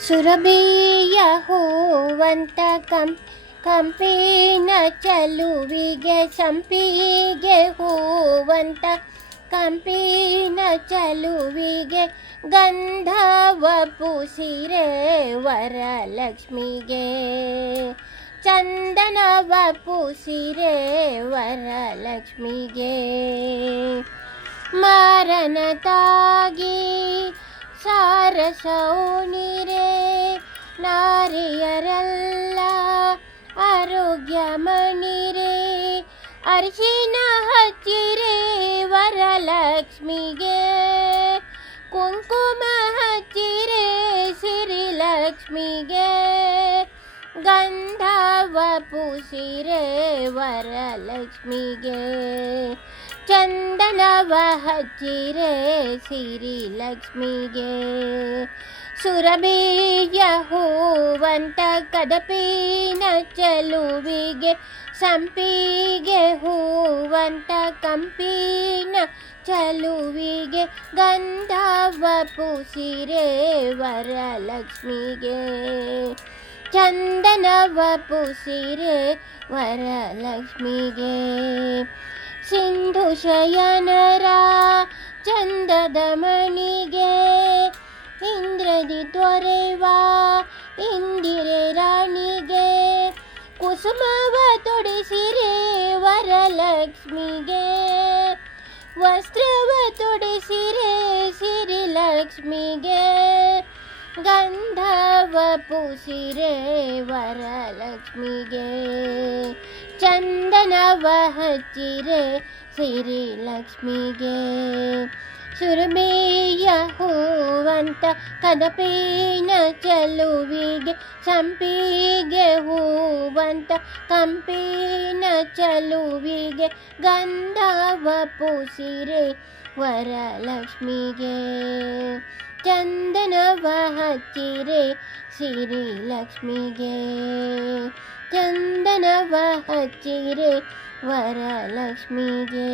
ಸುರಭಿಯ ಹೂವಂತ ಕಂಪಿನ ಚಲುವಿಗೆ ಸಂಪಿಗೆ ಹೂವಂತ ಕಂಪಿನ ಚಲುವಿಗೆ ಗಂಧವ ಪೂಸಿರೆ ವರಲಕ್ಷ್ಮಿಗೆ ಚಂದನವ ಪೂಸಿರೆ ವರಲಕ್ಷ್ಮಿಗೆ ಮಾರನ ತಾಗಿ ಸಾರಸೌನಿರೆ ನಾರಿಯರೆಲ್ಲ ಆರೋಗ್ಯ ಮಣಿರೆ ಅರಿಶಿನ ಹಚ್ಚಿರೆ ವರಲಕ್ಷ್ಮಿಗೆ ಕುಂಕುಮ ಹಚ್ಚಿರೆ ಸಿರಿಲಕ್ಷ್ಮಿಗೆ ಗಂಧವ ಪೂಸಿರೆ ವರಲಕ್ಷ್ಮಿಗೆ ಚಂದನವ ಹಚ್ಚಿರೆ ಸಿರಿಲಕ್ಷ್ಮಿಗೆ ಸುರಭಿಯ ಹೂವಂತ ಕದಪಿನ ಚಲುವಿಗೆ ಸಂಪಿಗೆ ಹೂವಂತ ಕಂಪಿನ ಚಲುವಿಗೆ ಗಂಧವ ಪೂಸಿರೆ ವರಲಕ್ಷ್ಮಿಗೆ ಚಂದನವ ಪೂಸಿರೆ ವರಲಕ್ಷ್ಮಿಗೆ ಸಿಂಧು ಶಯನರ ಚಂದದ ಮಣಿಗೆ ಇಂದ್ರದಿ ತೊರೆವ ಇಂದಿರೆ ರಾಣಿಗೆ ಕುಸುಮವ ತೊಡಿಸಿರೆ ವರಲಕ್ಷ್ಮಿಗೆ ವಸ್ತ್ರವ ತೊಡಿಸಿರೆ ಸಿರಿಲಕ್ಷ್ಮಿಗೆ ಗಂಧವ ಪೂಸಿರೆ ವರಲಕ್ಷ್ಮಿಗೆ ಚಂದನವ ಹಚ್ಚಿರೆ ಸಿರಿಲಕ್ಷ್ಮಿಗೆ ಸುರಭಿಯ ಹೂವಂತ ಕದಪಿನ ಚಲುವಿಗೆ ಸಂಪಿಗೆ ಹೂವಂತ ಕಂಪಿನ ಚಲುವಿಗೆ ಗಂಧವ ಪೂಸಿರೆ ವರಲಕ್ಷ್ಮಿಗೆ ಚಂದನವ ಹಚ್ಚಿರೆ ಸಿರಿಲಕ್ಷ್ಮಿಗೆ ಚಂದನವ ಹಚ್ಚಿರೆ ವರಲಕ್ಷ್ಮಿಗೆ.